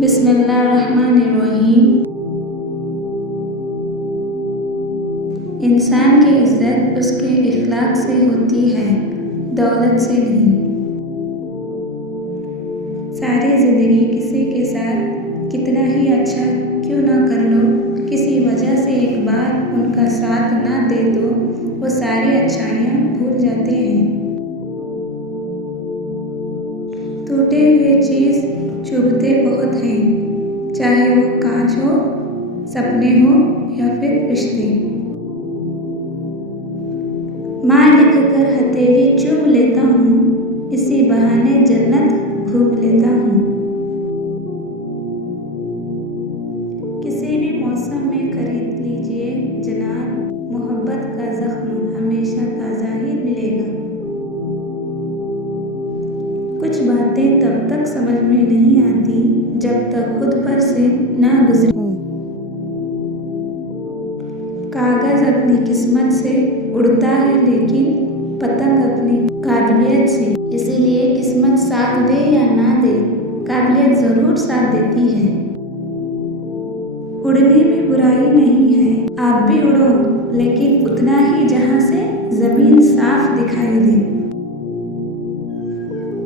बिस्मिल्लाहिर्रहमानिर्रहीम। इंसान की इज़्ज़त उसके इखलाक से होती है, दौलत से नहीं। सारी ज़िंदगी किसी के साथ कितना ही अच्छा क्यों ना कर लो, किसी वजह से एक बार उनका साथ ना दे तो वो सारी अच्छाइयाँ भूल जाते हैं। टूटे हुए चीज़ चुभते बहुत हैं, चाहे वो कांच हो, सपने हो या फिर रिश्ते। माँ लिख कर हथेली चूम लेता हूँ, इसी बहाने जन्नत घूम लेता हूँ। किसी भी मौसम में खरीद लीजिए जनाब, मोहब्बत का ज़ख्म हमेशा ताज़ा ही मिलेगा। कुछ बातें तब तक समझ में नहीं आती जब तक खुद पर से ना गुजरे हो। कागज़ अपनी किस्मत से उड़ता है लेकिन पतंग अपनी काबिलियत से। इसीलिए किस्मत साथ दे या ना दे, काबिलियत ज़रूर साथ देती है। उड़ने में बुराई नहीं है, आप भी उड़ो, लेकिन उतना ही जहाँ से ज़मीन साफ दिखाई दे।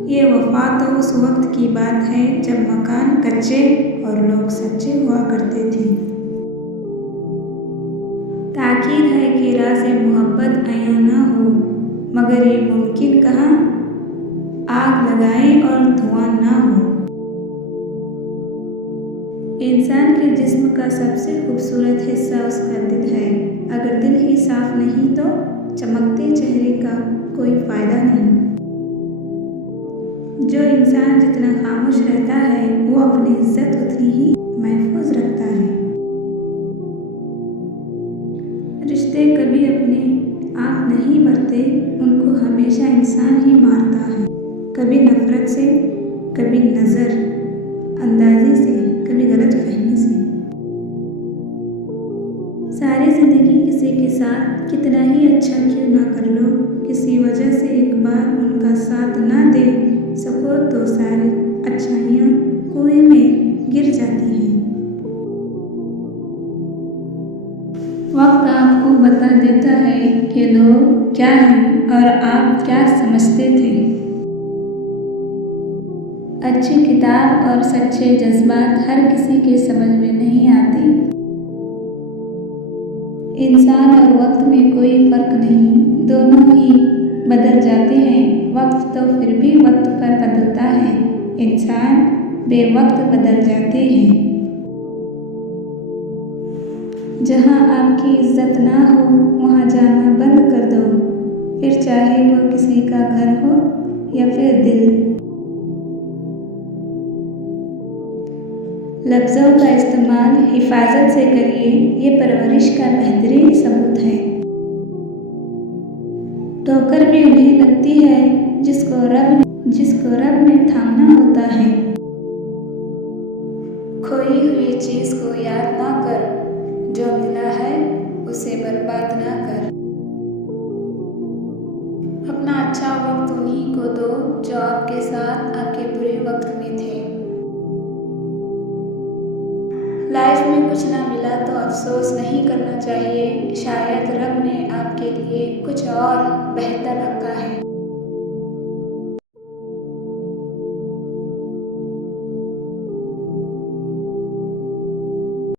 ये वफा तो उस वक्त की बात है जब मकान कच्चे और लोग सच्चे हुआ करते थे। ताकीद है कि राज़े मोहब्बत आया ना हो, मगर ये मुमकिन कहाँ, आग लगाएं और धुआं ना हो। इंसान के जिस्म का सबसे खूबसूरत हिस्सा उसका दिल है। अगर दिल ही साफ नहीं तो चमकते चेहरे का कोई फ़ायदा नहीं। जो इंसान जितना खामोश रहता है वो अपनी इज्जत उतनी ही महफूज रखता है। रिश्ते कभी अपने आप नहीं मरते, उनको हमेशा इंसान ही मारता है। कभी नफरत से, कभी नज़र अंदाजी से, कभी गलत फहमी से। सारी ज़िंदगी किसी के साथ कितना ही अच्छा क्यों ना कर लो, किसी वजह से एक बार उनका साथ ना दे सको तो सारी अच्छाइयाँ कुएं में गिर जाती हैं। वक्त आपको बता देता है कि लोग क्या हैं और आप क्या समझते थे। अच्छी किताब और सच्चे जज्बात हर किसी के समझ में नहीं आते। इंसान और वक्त में कोई फ़र्क नहीं, दोनों ही बदल जाते हैं। वक्त तो फिर भी वक्त पर बदलता है, इंसान बेवक्त बदल जाते हैं। जहाँ आपकी इज्जत ना हो वहाँ जाना बंद कर दो, फिर चाहे वो किसी का घर हो या फिर दिल। लफ्ज़ों का इस्तेमाल हिफाजत से करिए, ये परवरिश का बेहतरीन सबूत है। ठोकर भी उन्हें लगती है जिसको रब ने थामना होता है। खोई हुई चीज़ को याद ना कर, जो मिला है उसे बर्बाद ना कर। अपना अच्छा वक्त उन्हीं को दो जो आपके साथ आपके बुरे वक्त में थे। लाइफ में कुछ ना मिला तो अफसोस नहीं करना चाहिए, शायद रब ने आपके लिए कुछ और बेहतर रखा है।